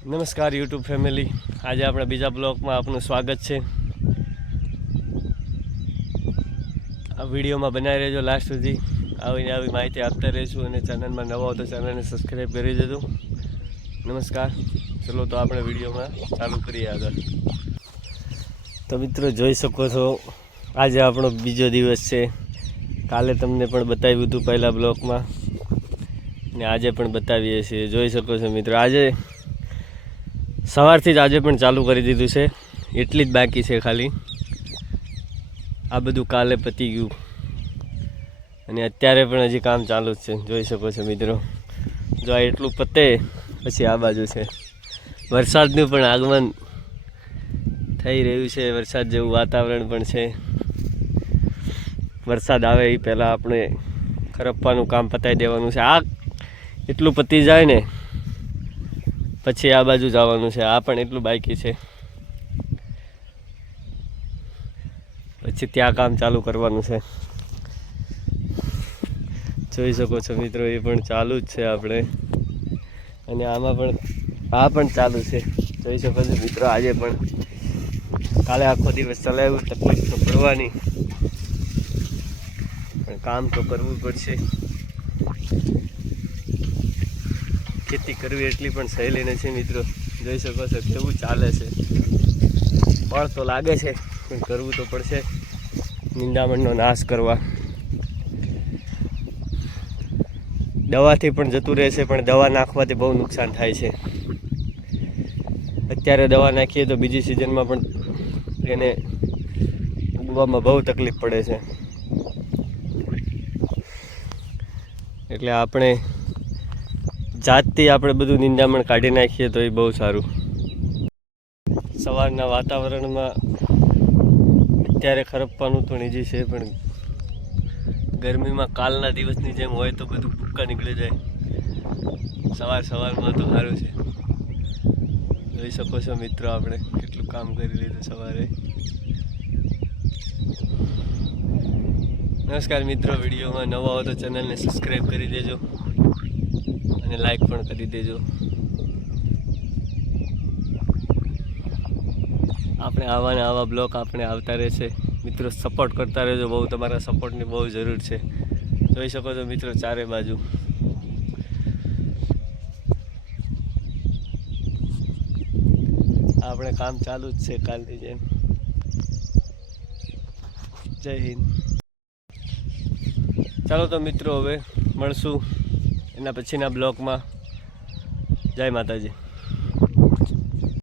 નમસ્કાર YouTube family, આજે આપણે બીજા બ્લોગમાં આપનું સ્વાગત છે। આ વિડીયોમાં બનાવી રહેજો લાસ્ટ સુધી, આવી માહિતી આપતા રહીશું અને ચેનલમાં નવા હો તો ચેનલને સબસ્ક્રાઈબ કરી દેજો। નમસ્કાર, ચલો તો આપણે વિડીયોમાં ચાલુ કરીએ આગળ। તો મિત્રો જોઈ શકો છો, આજે આપણો બીજો દિવસ છે। કાલે તમને પણ બતાવ્યું હતું પહેલા બ્લોગમાં ને આજે પણ બતાવીએ છીએ। જોઈ શકો છો મિત્રો, આજે સવારથી જ આજે પણ ચાલુ કરી દીધું છે, એટલી જ બાકી છે ખાલી। આ બધું કાલે પતી ગયું અને અત્યારે પણ હજી કામ ચાલુ જ છે। જોઈ શકો છો મિત્રો, જો આ એટલું પતે પછી આ બાજુ છે। વરસાદનું પણ આગમન થઈ રહ્યું છે, વરસાદ જેવું વાતાવરણ પણ છે। વરસાદ આવે એ પહેલાં આપણે ખરપવાનું કામ પતાવી દેવાનું છે। આ એટલું પતી જાય ને પછી આ બાજુ જવાનું છે। આ પણ એટલું બાકી છે, પછી ત્યાં કામ ચાલુ કરવાનું છે। જોઈ શકો છો મિત્રો, એ પણ ચાલુ જ છે આપણે, અને આમાં પણ આ પણ ચાલુ છે। જોઈ શકો છો મિત્રો, આજે પણ કાલે આખો દિવસ ચલાવ્યું, તકલીફ તો પડવાની, પણ કામ તો કરવું પડશે। ખેતી કરવી એટલી પણ સહેલી નથી મિત્રો। જોઈ શકો છો કેવું ચાલે છે, બળ તો લાગે છે પણ કરવું તો પડશે। નિંદામણનો નાશ કરવા દવાથી પણ જતું રહેશે, પણ દવા નાખવાથી બહુ નુકસાન થાય છે। અત્યારે દવા નાખીએ તો બીજી સિઝનમાં પણ એને ઉગવામાં બહુ તકલીફ પડે છે। એટલે આપણે જાતથી આપણે બધું નિંદામણ કાઢી નાખીએ તો એ બહુ સારું। સવારના વાતાવરણમાં અત્યારે ખરપવાનું તો ઈજી છે, પણ ગરમીમાં કાલના દિવસની જેમ હોય તો બધું ભૂક્કા નીકળી જાય। સવારમાં તો સારું છે। જોઈ શકો છો મિત્રો, આપણે કેટલું કામ કરી લીધું સવારે। નમસ્કાર મિત્રો, વિડીયોમાં નવા હો તો ચેનલને સબસ્ક્રાઈબ કરી દેજો અને લાઈક પણ કરી દેજો। આપણે આવા ને આવા બ્લોગ આપણે આવતા રહેશે મિત્રો, સપોર્ટ કરતા રહેજો। બહુ તમારા સપોર્ટની બહુ જરૂર છે। જોઈ શકો છો મિત્રો, ચારે બાજુ આપણે કામ ચાલુ જ છે કાલની જેમ। જય હિન્દ। ચાલો તો મિત્રો, હવે મળશું એના પછીના બ્લોગમાં। જય માતાજી।